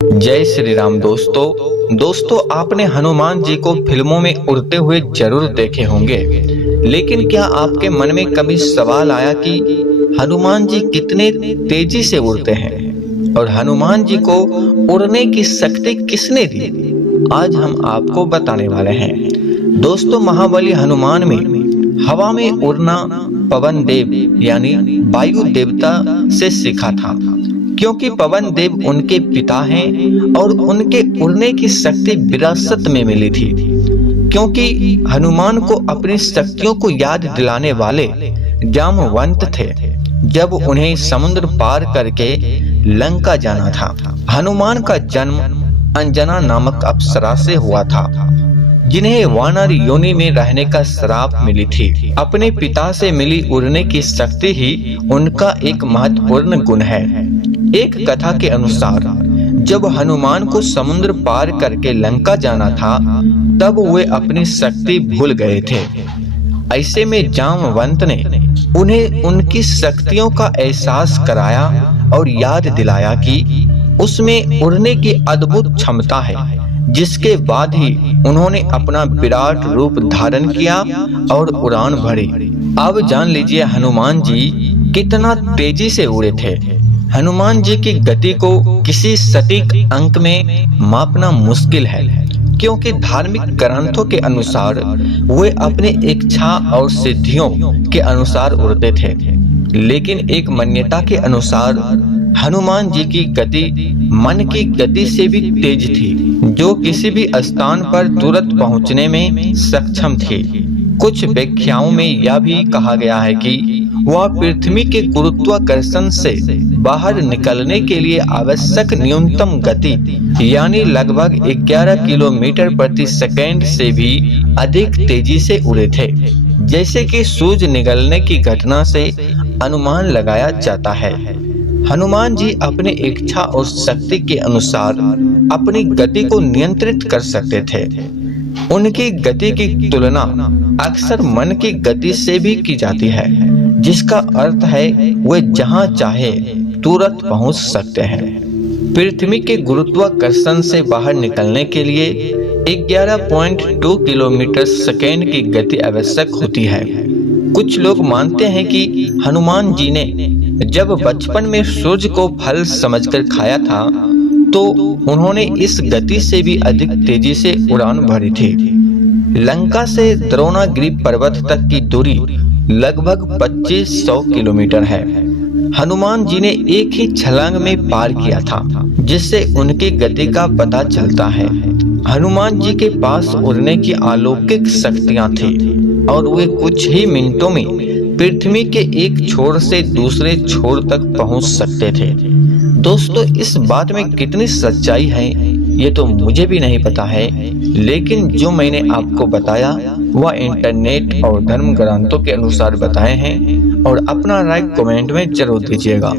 जय श्री राम दोस्तों आपने हनुमान जी को फिल्मों में उड़ते हुए जरूर देखे होंगे, लेकिन क्या आपके मन में कभी सवाल आया कि हनुमान जी कितने तेजी से उड़ते हैं और हनुमान जी को उड़ने की शक्ति किसने दी? आज हम आपको बताने वाले हैं। दोस्तों, महाबली हनुमान में हवा में उड़ना पवन देव यानी वायु देवता से सीखा था, क्योंकि पवन देव उनके पिता हैं और उनके उड़ने की शक्ति विरासत में मिली थी। क्योंकि हनुमान को अपनी शक्तियों को याद दिलाने वाले जामवंत थे जब उन्हें समुद्र पार करके लंका जाना था। हनुमान का जन्म अंजना नामक अप्सरा से हुआ था, जिन्हें वानर योनि में रहने का श्राप मिली थी। अपने पिता से मिली उड़ने की शक्ति ही उनका एक महत्वपूर्ण गुण है। एक कथा के अनुसार जब हनुमान को समुद्र पार करके लंका जाना था, तब वे अपनी शक्ति भूल गए थे। ऐसे में जामवंत ने उन्हें उनकी शक्तियों का एहसास कराया और याद दिलाया कि उसमें उड़ने की अद्भुत क्षमता है। जिसके बाद ही उन्होंने अपना विराट रूप धारण किया और उड़ान भरी। अब जान लीजिए हनुमान जी कितना तेजी से उड़े थे। हनुमान जी की गति को किसी सटीक अंक में मापना मुश्किल है, क्योंकि धार्मिक ग्रंथों के अनुसार वे अपनी इच्छा और सिद्धियों के अनुसार उड़ते थे। लेकिन एक मान्यता के अनुसार हनुमान जी की गति मन की गति से भी तेज थी, जो किसी भी स्थान पर तुरंत पहुंचने में सक्षम थी। कुछ व्याख्याओं में यह भी कहा गया है कि वह पृथ्वी के गुरुत्वाकर्षण से बाहर निकलने के लिए आवश्यक न्यूनतम गति यानी लगभग 11 किलोमीटर प्रति सेकंड से भी अधिक तेजी से उड़े थे। जैसे कि सूर्य निकलने की घटना से अनुमान लगाया जाता है। हनुमान जी अपने इच्छा और शक्ति के अनुसार अपनी गति को नियंत्रित कर सकते थे। उनकी गति की तुलना अक्सर मन की गति से भी की जाती है, जिसका अर्थ है वे जहां चाहे तुरंत पहुंच सकते हैं। पृथ्वी के गुरुत्वाकर्षण से बाहर निकलने के लिए 11.2 किलोमीटर सेकेंड की गति आवश्यक होती है। कुछ लोग मानते हैं कि हनुमान जी ने जब बचपन में सूर्य को फल समझकर खाया था, तो उन्होंने इस गति से भी अधिक तेजी से उड़ान भरी थी। लंका से द्रोणागिरी पर्वत तक की दूरी लगभग 2500 किलोमीटर है। हनुमान जी ने एक ही छलांग में पार किया था, जिससे उनकी गति का पता चलता है। हनुमान जी के पास उड़ने की अलौकिक शक्तियां थी और वे कुछ ही मिनटों में पृथ्वी के एक छोर से दूसरे छोर तक पहुंच सकते थे। दोस्तों, इस बात में कितनी सच्चाई है ये तो मुझे भी नहीं पता है, लेकिन जो मैंने आपको बताया वह इंटरनेट और धर्म ग्रंथों के अनुसार बताए हैं। और अपना राय कमेंट में जरूर दीजिएगा।